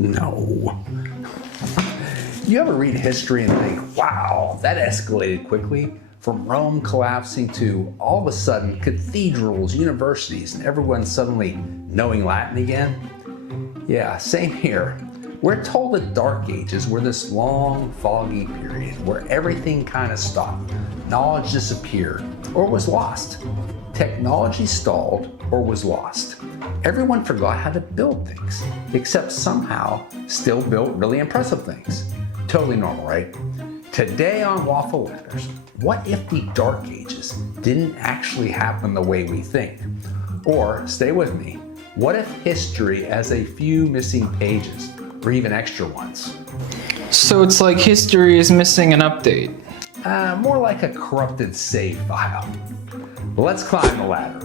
No. You ever read history and think, wow, that escalated quickly? From Rome collapsing to all of a sudden cathedrals, universities, and everyone suddenly knowing Latin again? Yeah, same here. We're told the Dark Ages were this long, foggy period where everything kind of stopped. Knowledge disappeared or was lost. Technology stalled or was lost. Everyone forgot how to build things, except somehow still built really impressive things. Totally normal, right? Today on Waffle Ladders, what if the Dark Ages didn't actually happen the way we think? Or, stay with me, what if history has a few missing pages, or even extra ones? So it's like history is missing an update. More like a corrupted save file. Let's climb the ladder.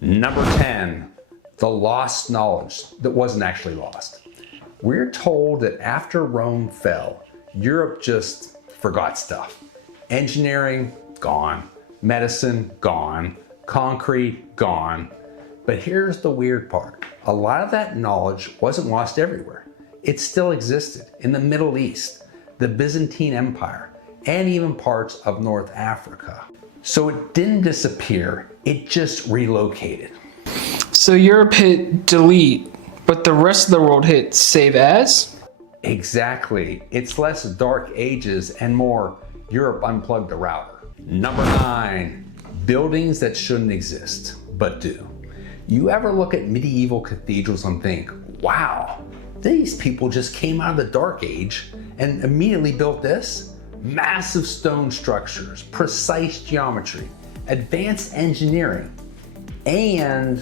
Number 10, the lost knowledge that wasn't actually lost. We're told that after Rome fell, Europe just forgot stuff. Engineering, gone. Medicine, gone. Concrete, gone. But here's the weird part. A lot of that knowledge wasn't lost everywhere. It still existed in the Middle East, the Byzantine Empire, and even parts of North Africa. So it didn't disappear, it just relocated. So Europe hit delete, but the rest of the world hit save as? Exactly. It's less Dark Ages and more Europe unplugged the router. Number 9, buildings that shouldn't exist, but do. You ever look at medieval cathedrals and think, wow, these people just came out of the Dark Age and immediately built this? Massive stone structures, precise geometry, advanced engineering, and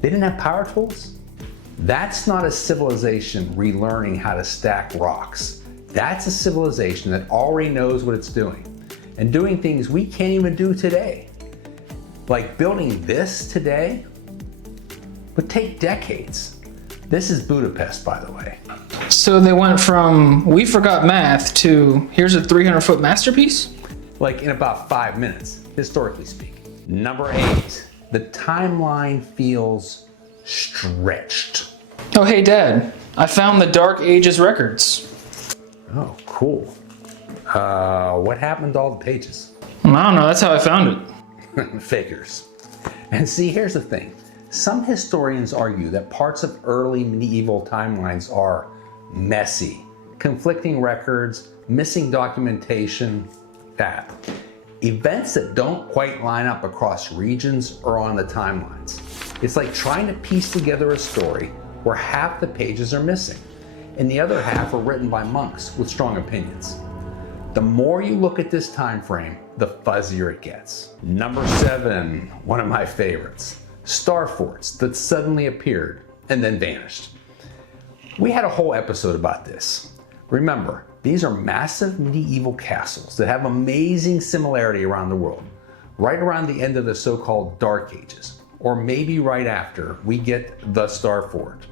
they didn't have power tools? That's not a civilization relearning how to stack rocks. That's a civilization that already knows what it's doing and doing things we can't even do today. Like building this today would take decades. This is Budapest, by the way. So they went from, we forgot math, to here's a 300-foot masterpiece? Like in about 5 minutes, historically speaking. Number 8, the timeline feels stretched. Oh, hey Dad, I found the Dark Ages records. Oh, cool. What happened to all the pages? I don't know, that's how I found it. Figures. And see, here's the thing. Some historians argue that parts of early medieval timelines are messy, conflicting records, missing documentation, that. Events that don't quite line up across regions or on the timelines. It's like trying to piece together a story where half the pages are missing and the other half are written by monks with strong opinions. The more you look at this time frame, the fuzzier it gets. Number 7, one of my favorites. Star forts that suddenly appeared and then vanished. We had a whole episode about this. Remember, these are massive medieval castles that have amazing similarity around the world, right around the end of the so-called Dark Ages, or maybe right after we get the Star Fort.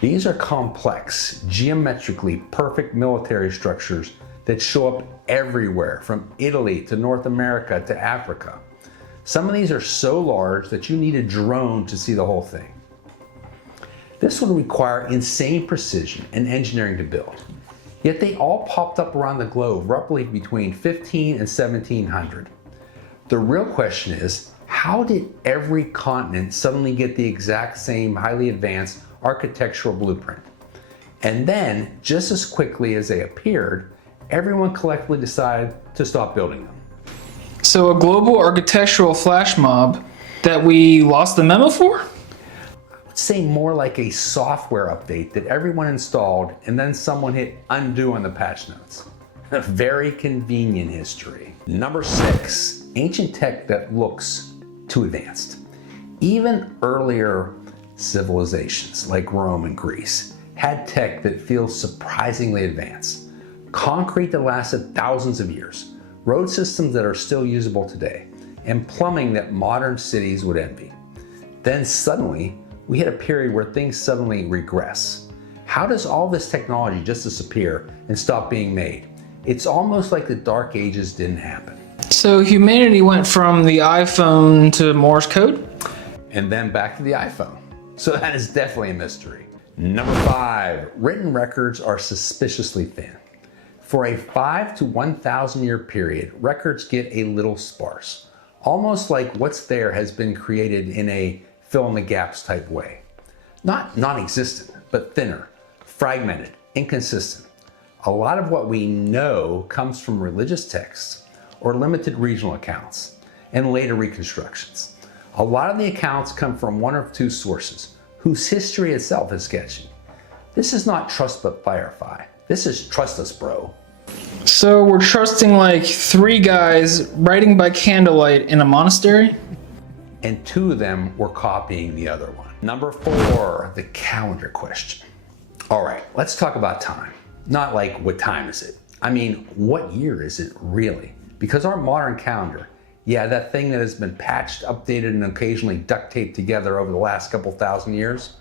These are complex, geometrically perfect military structures that show up everywhere from Italy to North America to Africa. Some of these are so large that you need a drone to see the whole thing. This would require insane precision and engineering to build. Yet they all popped up around the globe roughly between 15 and 1700. The real question is, how did every continent suddenly get the exact same highly advanced architectural blueprint? And then, just as quickly as they appeared, everyone collectively decided to stop building them. So a global architectural flash mob that we lost the memo for? I would say more like a software update that everyone installed and then someone hit undo on the patch notes. A very convenient history. Number 6, ancient tech that looks too advanced. Even earlier civilizations like Rome and Greece had tech that feels surprisingly advanced. Concrete that lasted thousands of years, road systems that are still usable today, and plumbing that modern cities would envy. Then suddenly, we hit a period where things suddenly regress. How does all this technology just disappear and stop being made? It's almost like the Dark Ages didn't happen. So humanity went from the iPhone to Morse code? And then back to the iPhone. So that is definitely a mystery. Number 5, written records are suspiciously thin. For a 5 to 1,000 year period, records get a little sparse, almost like what's there has been created in a fill in the gaps type way. Not non-existent, but thinner, fragmented, inconsistent. A lot of what we know comes from religious texts or limited regional accounts and later reconstructions. A lot of the accounts come from one or two sources whose history itself is sketchy. This is not trust but verify. This is trust us, bro. So we're trusting like 3 guys writing by candlelight in a monastery? And 2 of them were copying the other one. Number 4, the calendar question. All right, let's talk about time. Not like what time is it? I mean, what year is it really? Because our modern calendar, yeah, that thing that has been patched, updated, and occasionally duct taped together over the last couple thousand years,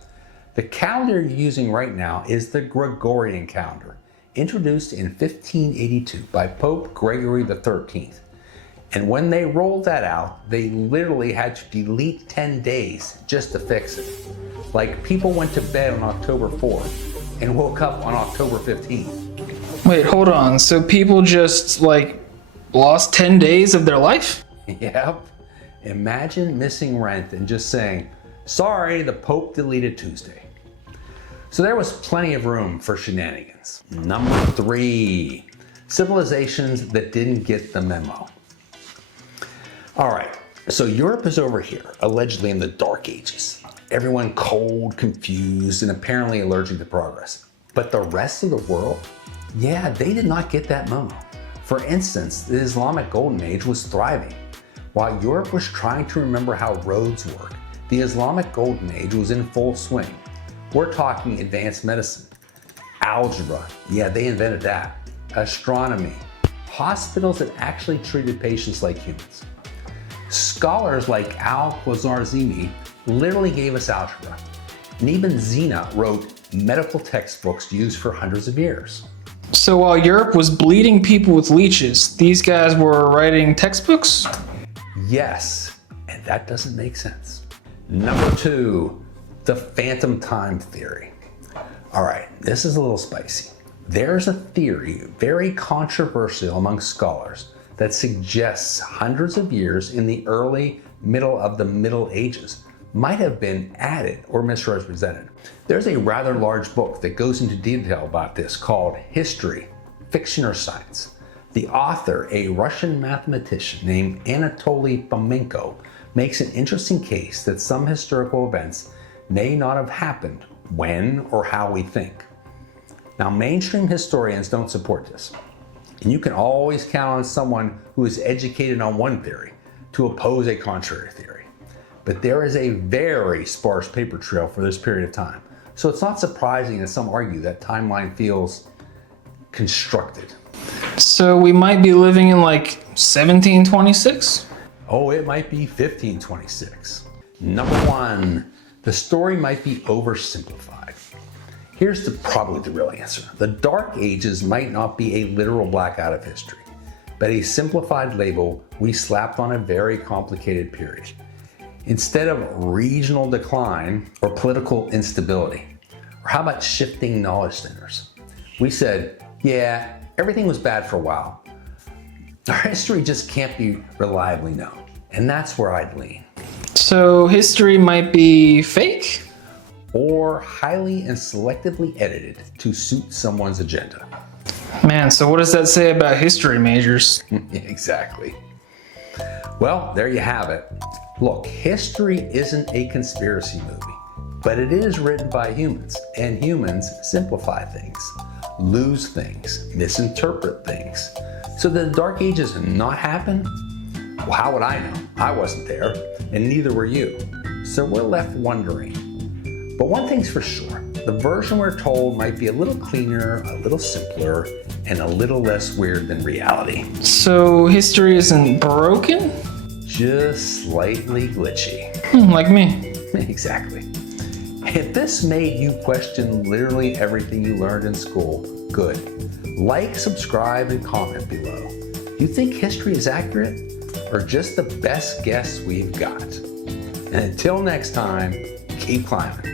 the calendar you're using right now is the Gregorian calendar, introduced in 1582 by Pope Gregory XIII. And when they rolled that out, they literally had to delete 10 days just to fix it. Like people went to bed on October 4th and woke up on October 15th. Wait, hold on. So people just like lost 10 days of their life? Yep. Imagine missing rent and just saying, sorry, the Pope deleted Tuesday. So there was plenty of room for shenanigans. Number 3, civilizations that didn't get the memo. All right, so Europe is over here, allegedly in the Dark Ages. Everyone cold, confused, and apparently allergic to progress. But the rest of the world, yeah, they did not get that memo. For instance, the Islamic Golden Age was thriving. While Europe was trying to remember how roads work, the Islamic Golden Age was in full swing. We're talking advanced medicine, algebra, yeah, they invented that, astronomy, hospitals that actually treated patients like humans. Scholars like Al-Khwarizmi literally gave us algebra, and even Zena wrote medical textbooks used for hundreds of years. So while Europe was bleeding people with leeches, these guys were writing textbooks? Yes, and that doesn't make sense. Number 2, the phantom time theory. All right, this is a little spicy. There's a theory, very controversial among scholars, that suggests hundreds of years in the middle of the Middle Ages might have been added or misrepresented. There's a rather large book that goes into detail about this called History, Fiction or Science. The author, a Russian mathematician named Anatoly Fomenko, makes an interesting case that some historical events may not have happened when or how we think. Now, mainstream historians don't support this. And you can always count on someone who is educated on one theory to oppose a contrary theory. But there is a very sparse paper trail for this period of time. So it's not surprising that some argue that timeline feels constructed. So we might be living in like 1726? Oh, it might be 1526. Number 1, the story might be oversimplified. Here's probably the real answer. The Dark Ages might not be a literal blackout of history, but a simplified label we slapped on a very complicated period. Instead of regional decline or political instability, or how about shifting knowledge centers? We said, yeah, everything was bad for a while. Our history just can't be reliably known, and that's where I'd lean. So history might be fake? Or highly and selectively edited to suit someone's agenda. Man, so what does that say about history majors? Exactly. Well, there you have it. Look, history isn't a conspiracy movie, but it is written by humans, and humans simplify things, lose things, misinterpret things. So did the Dark Ages not happen? Well, how would I know? I wasn't there, and neither were you. So we're left wondering. But one thing's for sure, the version we're told might be a little cleaner, a little simpler, and a little less weird than reality. So history isn't broken? Just slightly glitchy. Like me. Exactly. If this made you question literally everything you learned in school, good. Like, subscribe, and comment below. You think history is accurate or just the best guess we've got? And until next time, keep climbing.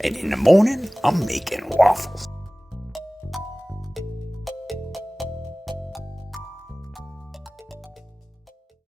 And in the morning, I'm making waffles.